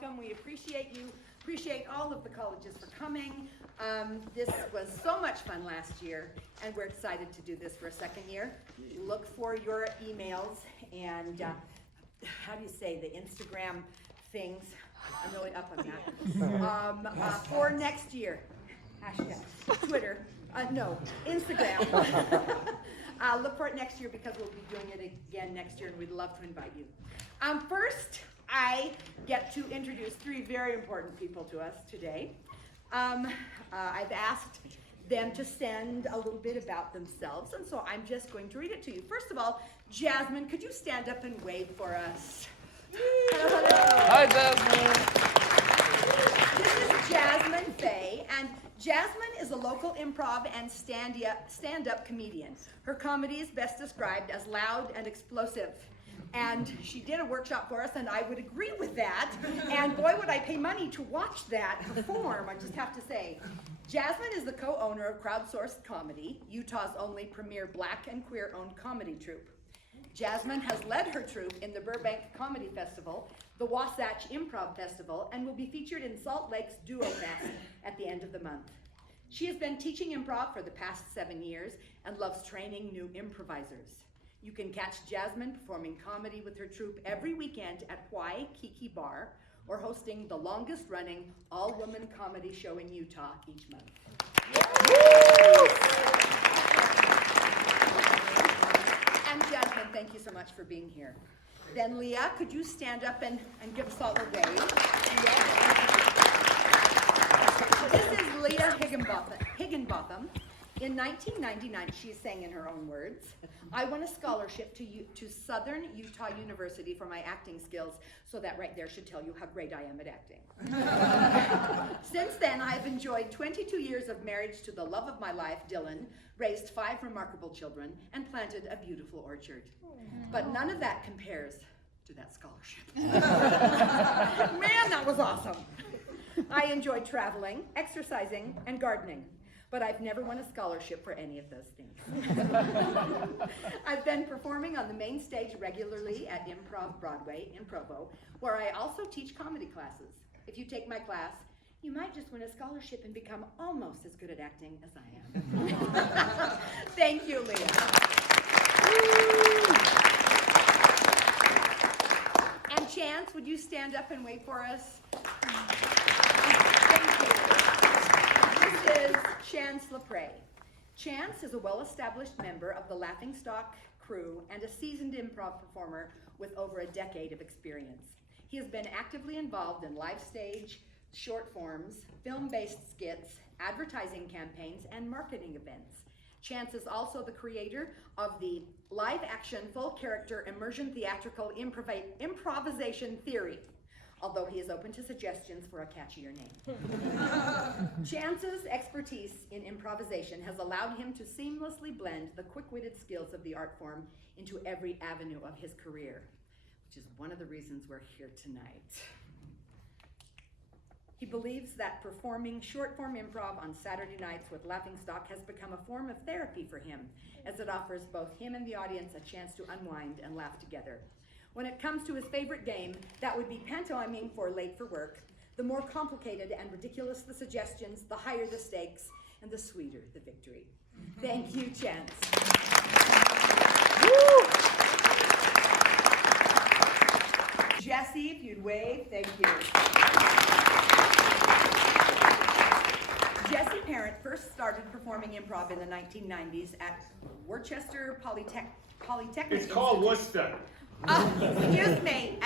welcome. We appreciate you. Appreciate all of the colleges for coming. This was so much fun last year, and we're excited to do this for a second year. Look for your emails and how do you say, the Instagram things. I'm really up on that. For next year, hashtag Twitter, no, Instagram. Look for it next year because we'll be doing it again next year, and we'd love to invite you. First, I get to introduce three very important people to us today. I've asked them to send a little bit about themselves, and so I'm just going to read it to you. First of all, Jasmine, could you stand up and wave for us? Hello. Hi, Jasmine. This is Jasmine Faye, and Jasmine is a local improv and stand-up comedian. Her comedy is best described as loud and explosive. And she did a workshop for us, and I would agree with that. And boy, would I pay money to watch that perform, I just have to say. Jasmine is the co-owner of Crowdsourced Comedy, Utah's only premier Black and queer-owned comedy troupe. Jasmine has led her troupe in the Burbank Comedy Festival, the Wasatch Improv Festival, and will be featured in Salt Lake's Duo Fest at the end of the month. She has been teaching improv for the past 7 years and loves training new improvisers. You can catch Jasmine performing comedy with her troupe every weekend at Waikiki Bar, or hosting the longest-running all-woman comedy show in Utah each month. And Jasmine, thank you so much for being here. Then Leah, could you stand up and give us all a wave? This is Leah Higginbotham. In 1999, she sang in her own words, "I won a scholarship to Southern Utah University for my acting skills," so that right there should tell you how great I am at acting. Since then, I've enjoyed 22 years of marriage to the love of my life, Dylan, raised 5 remarkable children, and planted a beautiful orchard. But none of that compares to that scholarship. Man, that was awesome. I enjoyed traveling, exercising, and gardening. But I've never won a scholarship for any of those things. I've been performing on the main stage regularly at Improv Broadway in Provo, where I also teach comedy classes. If you take my class, you might just win a scholarship and become almost as good at acting as I am. Thank you, Leah. And Chance, would you stand up and wait for us? Thank you. This is Chance LaPrey. Chance is a well-established member of the Laughingstock crew and a seasoned improv performer with over a decade of experience. He has been actively involved in live stage, short forms, film-based skits, advertising campaigns, and marketing events. Chance is also the creator of the live-action, full-character, immersion theatrical improvisation theory, although he is open to suggestions for a catchier name. Chance's expertise in improvisation has allowed him to seamlessly blend the quick-witted skills of the art form into every avenue of his career, which is one of the reasons we're here tonight. He believes that performing short-form improv on Saturday nights with Laughingstock has become a form of therapy for him, as it offers both him and the audience a chance to unwind and laugh together. When it comes to his favorite game, that would be pantomiming for late for work. The more complicated and ridiculous the suggestions, the higher the stakes, and the sweeter the victory. Thank you, Chance. Woo! Jesse, if you'd wave, thank you. Jesse Parent first started performing improv in the 1990s at Worcester Polytechnic. It's called Worcester. Excuse me,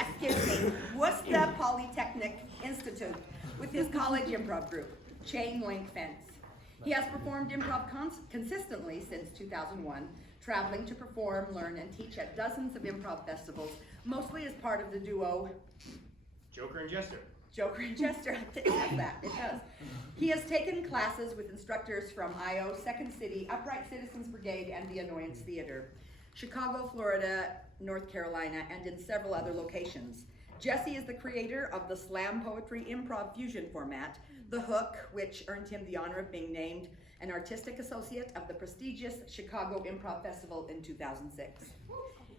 Worcester Polytechnic Institute with his college improv group, Chain Link Fence. He has performed improv consistently since 2001, traveling to perform, learn, and teach at dozens of improv festivals, mostly as part of the duo Joker and Jester. Joker and Jester, it has that, it does. He has taken classes with instructors from IO, Second City, Upright Citizens Brigade, and the Annoyance Theater, Chicago, Florida, North Carolina, and in several other locations. Jesse is the creator of the slam poetry improv fusion format, The Hook, which earned him the honor of being named an artistic associate of the prestigious Chicago Improv Festival in 2006.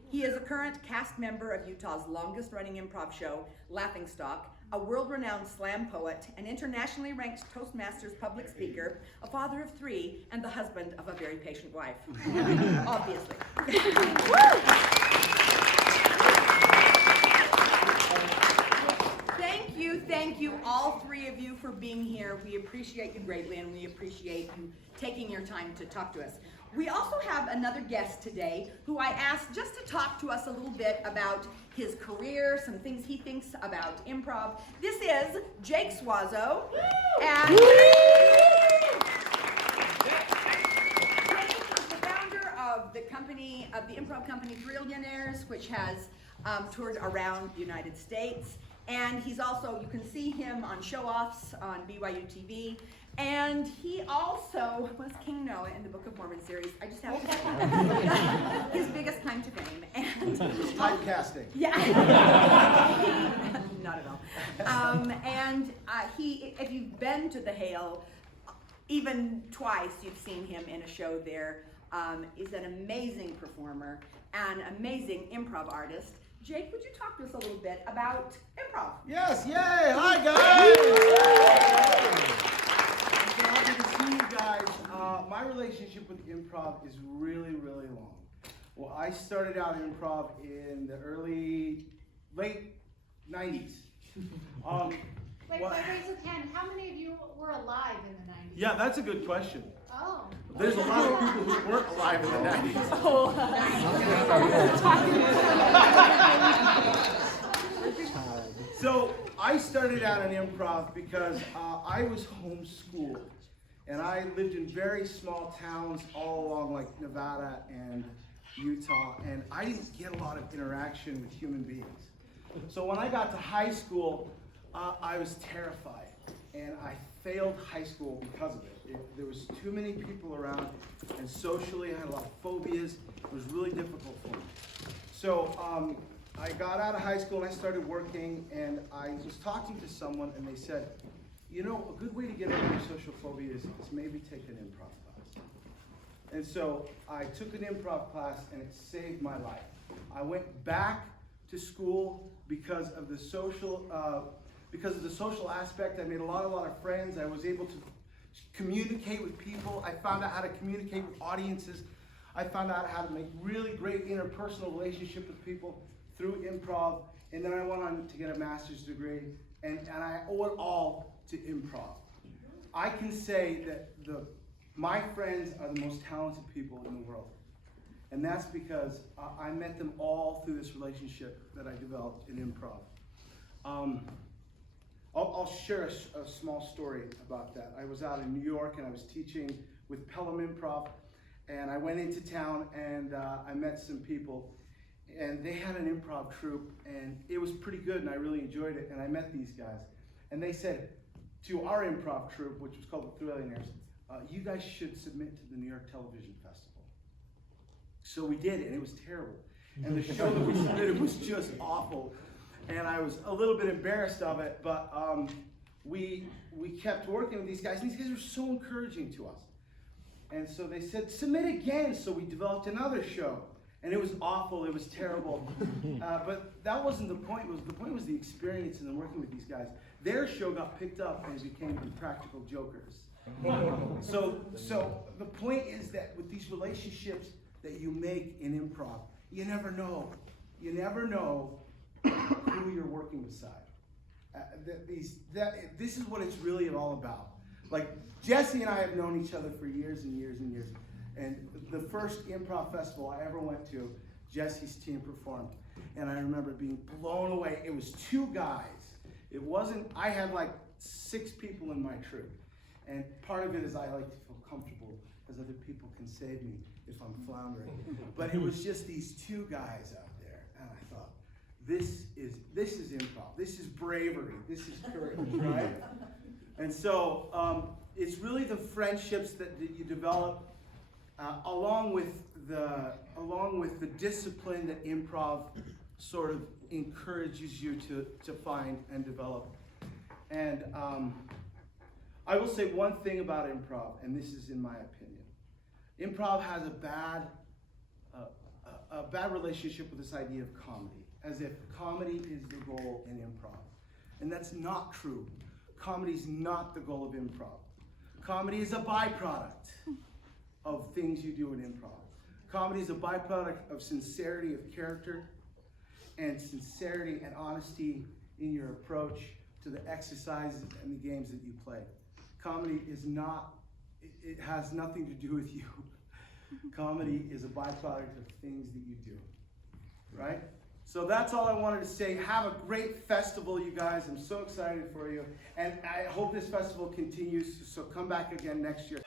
He is a current cast member of Utah's longest-running improv show, Laughingstock, a world-renowned slam poet, an internationally ranked Toastmasters public speaker, a father of 3, and the husband of a very patient wife. Obviously. Thank you, all 3 of you, for being here. We appreciate you greatly, and we appreciate you taking your time to talk to us. We also have another guest today who I asked just to talk to us a little bit about his career, some things he thinks about improv. This is Jake Suazo. And Jake is the founder of the company, of the improv company Trillionaires, which has toured around the United States. And he's also, you can see him on show-offs on BYU TV. And he also was King Noah in the Book of Mormon series. I just have to say, his biggest claim to fame. And typecasting. Yeah, not at all. If you've been to the Hale, even twice, you've seen him in a show there. He's an amazing performer, an amazing improv artist. Jake, would you talk to us a little bit about improv? Yes, yay! Hi, guys! I'm so happy to see you guys. My relationship with improv is really, really long. Well, I started out improv in the late 90s. Wait, raise your hand. How many of you were alive in the 90s? Yeah, that's a good question. Oh. There's a lot of people who weren't alive in the 90s. So I started out in improv because I was homeschooled, and I lived in very small towns all along like Nevada and Utah, and I didn't get a lot of interaction with human beings. So when I got to high school, I was terrified, and I failed high school because of it. There was too many people around, and socially I had a lot of phobias. It was really difficult for me. So I got out of high school and I started working, and I was talking to someone, and they said, you know, a good way to get over your social phobias is maybe take an improv class. And so I took an improv class, and it saved my life. I went back to school because of the social aspect. I made a lot of friends. I was able to communicate with people. I found out how to communicate with audiences. I found out how to make really great interpersonal relationship with people through improv. And then I went on to get a master's degree, and I owe it all to improv. I can say that my friends are the most talented people in the world. And that's because I met them all through this relationship that I developed in improv. I'll share a small story about that. I was out in New York, and I was teaching with Pelham Improv, and I went into town, and I met some people, and they had an improv troupe, and it was pretty good, and I really enjoyed it, and I met these guys. And they said to our improv troupe, which was called the Trillionaires, you guys should submit to the New York Television Festival. So we did, and it was terrible. And the show that we submitted was just awful. And I was a little bit embarrassed of it, but we kept working with these guys, and these guys were so encouraging to us. And so they said, submit again. So we developed another show, and it was awful, it was terrible. But that wasn't the point. The point was the experience and then working with these guys. Their show got picked up and became Impractical Jokers. So the point is that with these relationships that you make in improv, you never know who you're working beside. This is what it's really all about. Like, Jesse and I have known each other for years and years and years. And the first improv festival I ever went to, Jesse's team performed. And I remember being blown away. It was 2 guys. It wasn't, I had like 6 people in my troupe. And part of it is I like to feel comfortable because other people can save me if I'm floundering. But it was just these 2 guys out there. And I thought, this is improv. This is bravery. This is courage, right? And so it's really the friendships that you develop along with the discipline that improv sort of encourages you to find and develop. And I will say one thing about improv, and this is in my opinion. Improv has a bad relationship with this idea of comedy, as if comedy is the goal in improv. And that's not true. Comedy is not the goal of improv. Comedy is a byproduct of things you do in improv. Comedy is a byproduct of sincerity of character and sincerity and honesty in your approach to the exercises and the games that you play. Comedy is not, it has nothing to do with you. Comedy is a byproduct of things that you do, right? So that's all I wanted to say. Have a great festival, you guys. I'm so excited for you. And I hope this festival continues, so come back again next year.